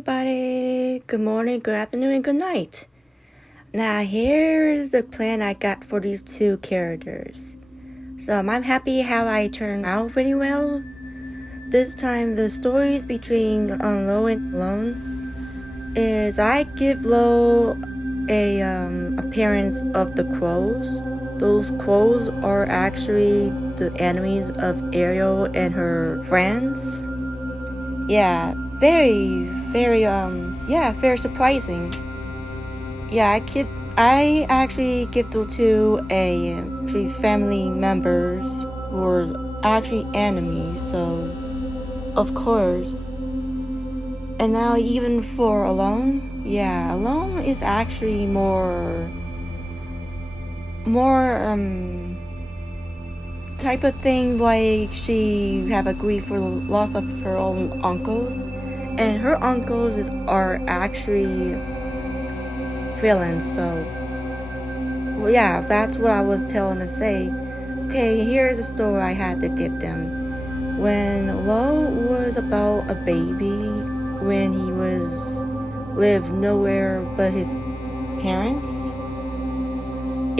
everybody. Good morning, good afternoon, and good night. Now, here's the plan I got for these two characters. So, I'm happy how I turned out pretty well. This time, the stories between Lo and Lone is I give Lo a appearance of the crows. Those crows are actually the enemies of Ariel and her friends. Yeah, very surprising. Yeah, I actually give the two actually family members who are actually enemies, so of course. And now even for Alone, Alone is actually more type of thing, like she have a grief for the loss of her own uncles, and her uncles are actually villains. So yeah, that's what I was telling to say. Okay, here's a story I had to give them. When Lo was about a baby, when he was lived nowhere but his parents,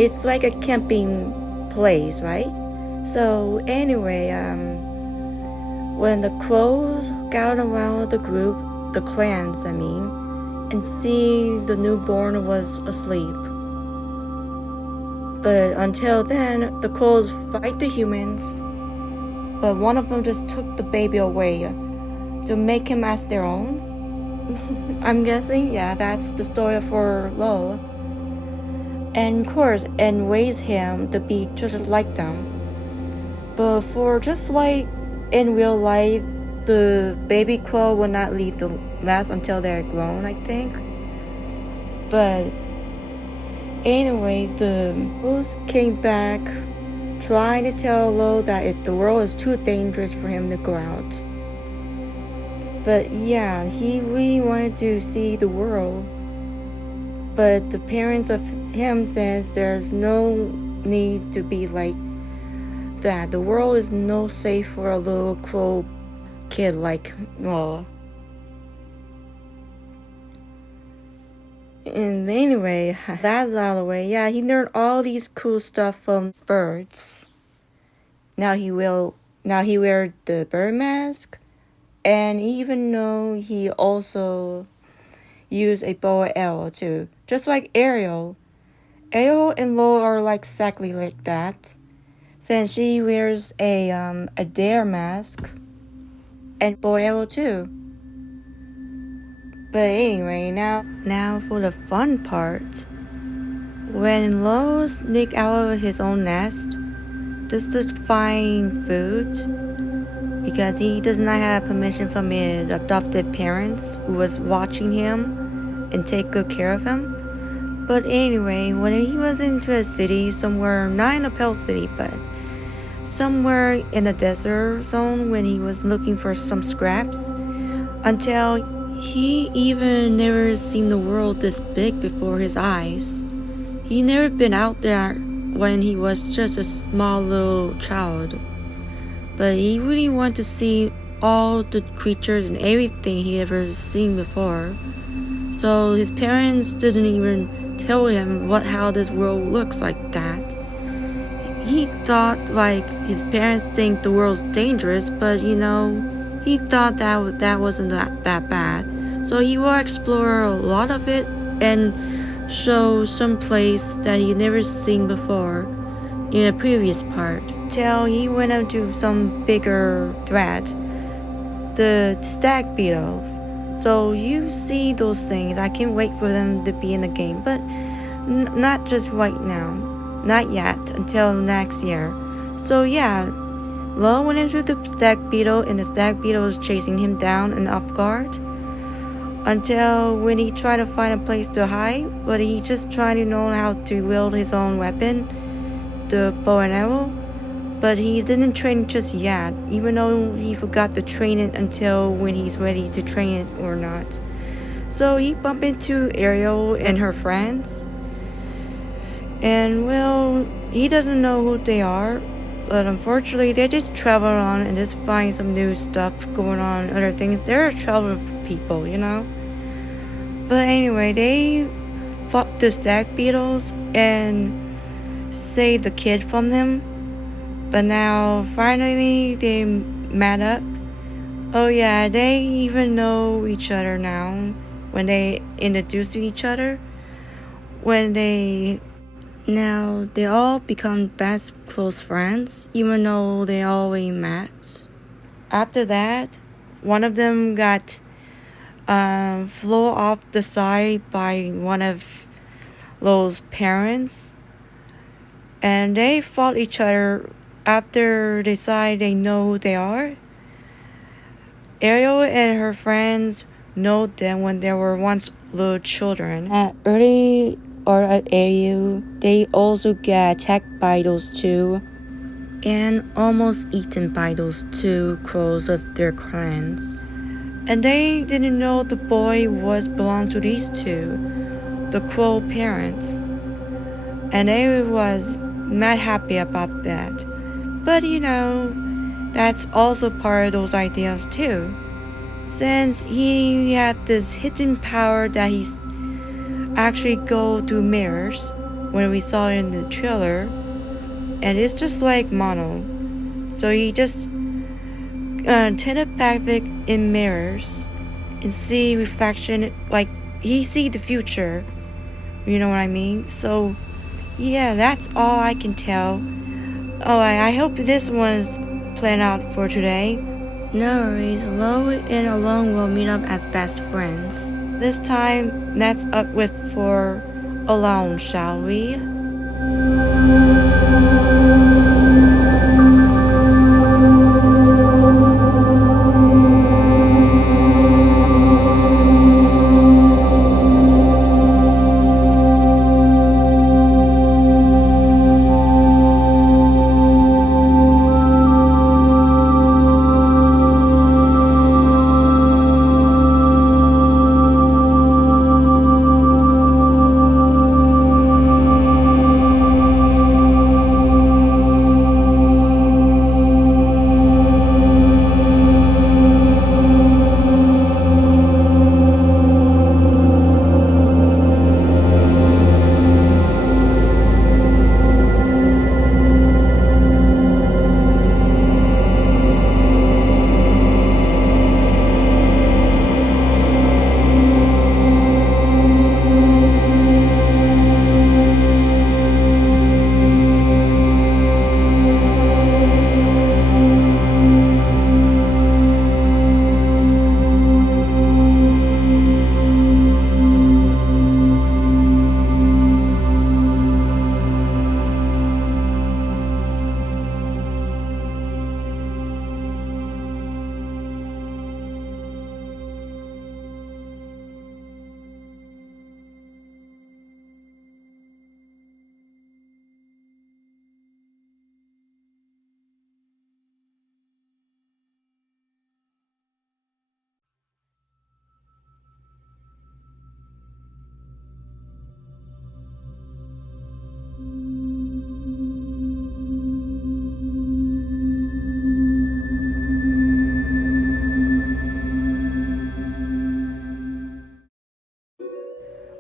it's like a camping place, right? So anyway, when the crows gathered around the group, the clans, and see the newborn was asleep. But until then, the crows fight the humans, but one of them just took the baby away to make him as their own. I'm guessing, yeah, that's the story for Lo. And of course, and raise him to be just like them. But for just like in real life, the baby crow will not leave the nest until they're grown, I think. But anyway, the crows came back trying to tell Lo that the world is too dangerous for him to go out. But yeah, he really wanted to see the world. But the parents of him says there's no need to be like that. The world is no safe for a little crow kid like Lo. And anyway, that's out of the way. Yeah, he learned all these cool stuff from birds. Now he wear the bird mask, and even though he also use a bow and arrow too, just like Ariel. Ariel and Lo are like exactly like that, since she wears a dare mask and bow and arrow too. But anyway, now for the fun part. When Lo sneaked out of his own nest just to find food, because he does not have permission from his adopted parents who was watching him and take good care of him. But anyway, when he was into a city somewhere, not in a pale city, but somewhere in the desert zone, when he was looking for some scraps, until he even never seen the world this big before his eyes. He never been out there when he was just a small little child. But he really wanted to see all the creatures and everything he ever seen before. So his parents didn't even tell him how this world looks like that. He thought like his parents think the world's dangerous, but he thought that wasn't that bad. So he will explore a lot of it and show some place that he never seen before in a previous part. Till he went into some bigger threat, the stag beetles. So you see those things. I can't wait for them to be in the game, but not just right now. Not yet, until next year. So yeah, Lo went into the stag beetle, and the stag beetle was chasing him down and off guard. Until when he tried to find a place to hide, but he just tried to know how to wield his own weapon, the bow and arrow. But he didn't train it just yet, even though he forgot to train it until when he's ready to train it or not. So he bumped into Ariel and her friends. And well, he doesn't know who they are, but unfortunately they just travel on and just find some new stuff going on, other things. They're travel people, But anyway, they fought the stag beetles and saved the kid from them. But now, finally, they met up. Oh yeah, they even know each other now when they introduce to each other. Now they all become best close friends, even though they already met. After that, one of them got flew off the side by one of those parents, and they fought each other after they decide they know who they are. Ariel and her friends know them when they were once little children. Early or at Ariel, they also get attacked by those two and almost eaten by those two crows of their clans. And they didn't know the boy was belonged to these two, the crow parents. And they was not happy about that. But that's also part of those ideas too. Since he had this hidden power that he's actually go through mirrors when we saw it in the trailer, and it's just like Mono. So he just telepathic in mirrors and see reflection, like he see the future. You know what I mean? So yeah, that's all I can tell. Oh, I hope this one's planned out for today. No worries, Lo and Alone will meet up as best friends. This time, let's up with for Alone, shall we?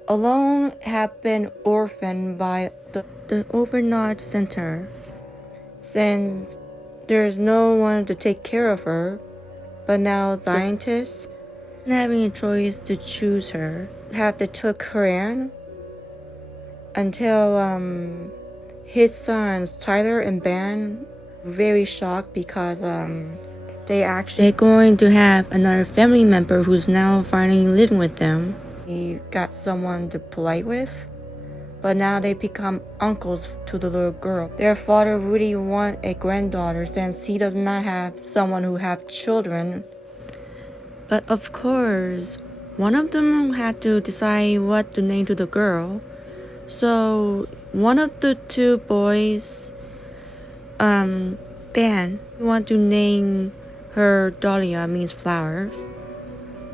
Alone had been orphaned by the overnight center. Since there's no one to take care of her, but now scientists, having a choice to choose her, have to took her in until his sons Tyler and Ben very shocked because they're going to have another family member who's now finally living with them. He got someone to play with, but now they become uncles to the little girl. Their father really want a granddaughter since he does not have someone who have children. But of course, one of them had to decide what to name to the girl. So one of the two boys, Ben, want to name her Dahlia, means flowers.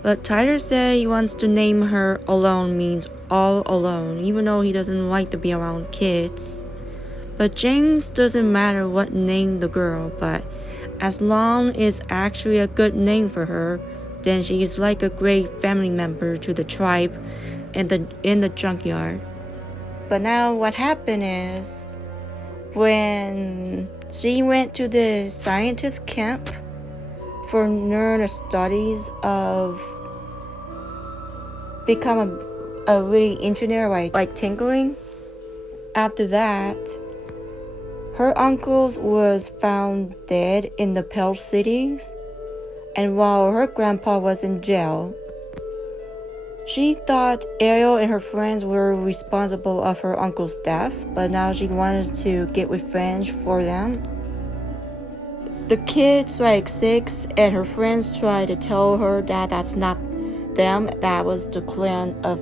But Tyler said he wants to name her Alone, means all alone, even though he doesn't like to be around kids. But James doesn't matter what name the girl, but as long as it's actually a good name for her, then she's like a great family member to the tribe in the junkyard. But now what happened is, when she went to the scientist camp for neural studies of become a really engineer, like tinkering, after that, her uncle was found dead in the Pearl Cities, and while her grandpa was in jail, she thought Ariel and her friends were responsible of her uncle's death, but now she wanted to get revenge for them. The kid's like 6, and her friends tried to tell her that that's not them, that was the clan of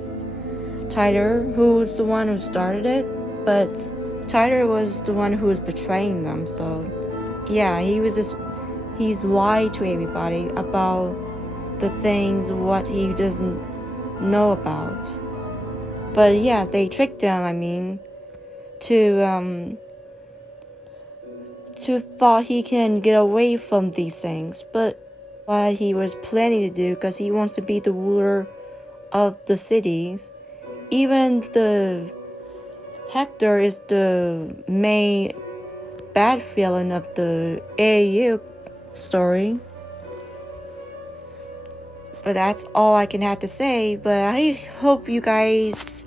Tyler, who was the one who started it, but Tyler was the one who was betraying them, so yeah, he's lied to everybody about the things what he doesn't know about. But yeah, they tricked him, to thought he can get away from these things, but what he was planning to do, because he wants to be the ruler of the cities. Even the Hector is the main bad villain of the AU story. But that's all I can have to say. But I hope you guys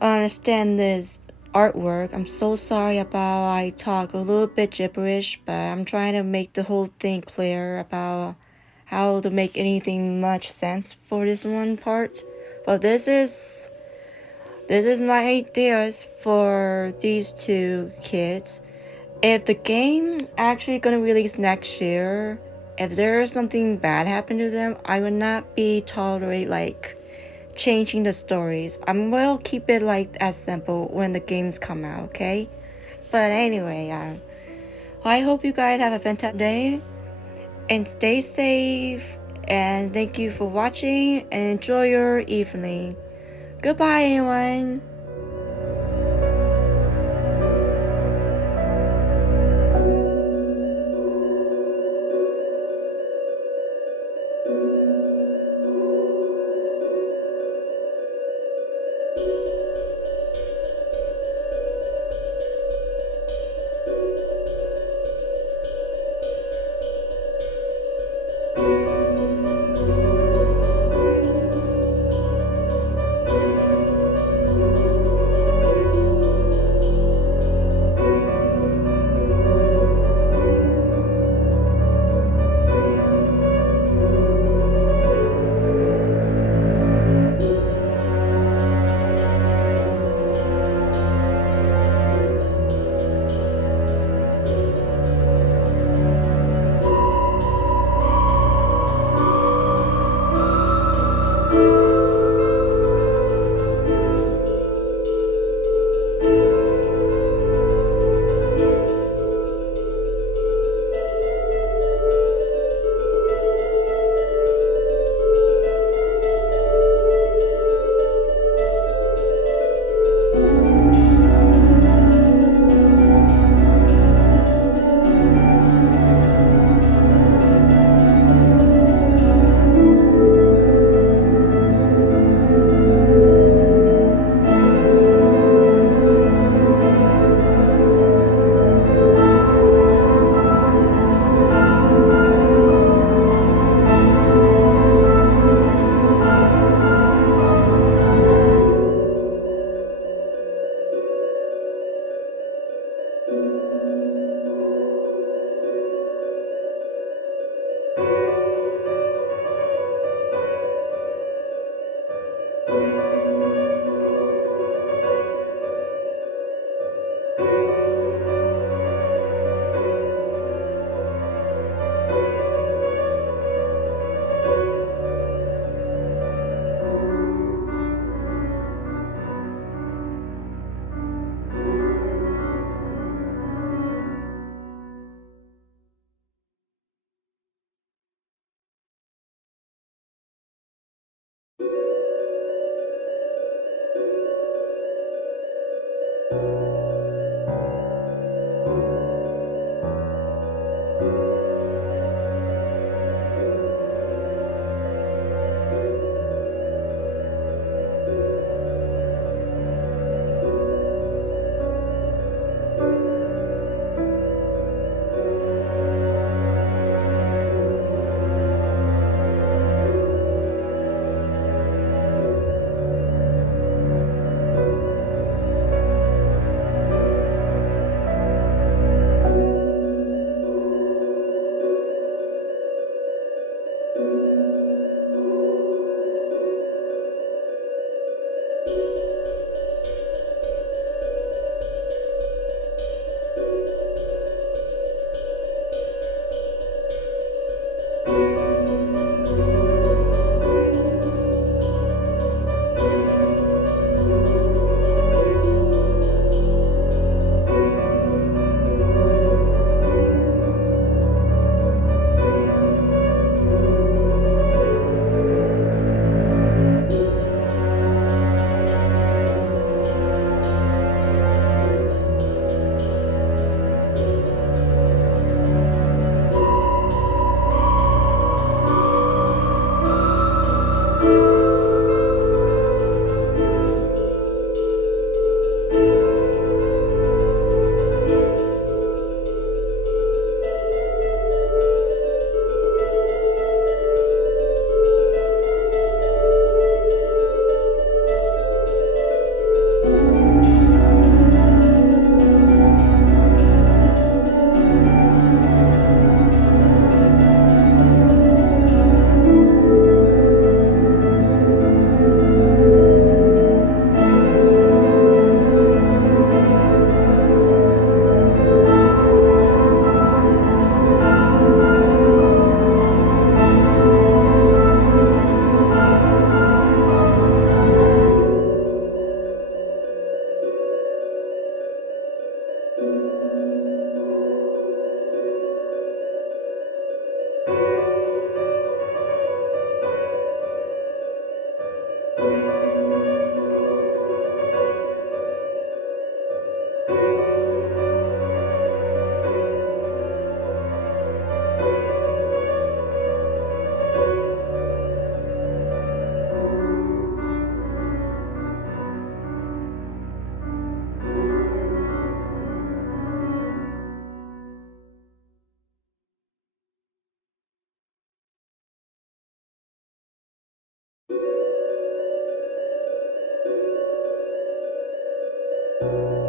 understand this artwork. I'm so sorry about I talk a little bit gibberish, but I'm trying to make the whole thing clear about how to make anything much sense for this one part. But this is my ideas for these 2 kids. If the game actually gonna release next year, if there's something bad happen to them, I will not be tolerate like changing the stories. I will keep it like as simple when the games come out, okay? But anyway, I hope you guys have a fantastic day and stay safe, and thank you for watching and enjoy your evening. Goodbye, everyone. Thank you.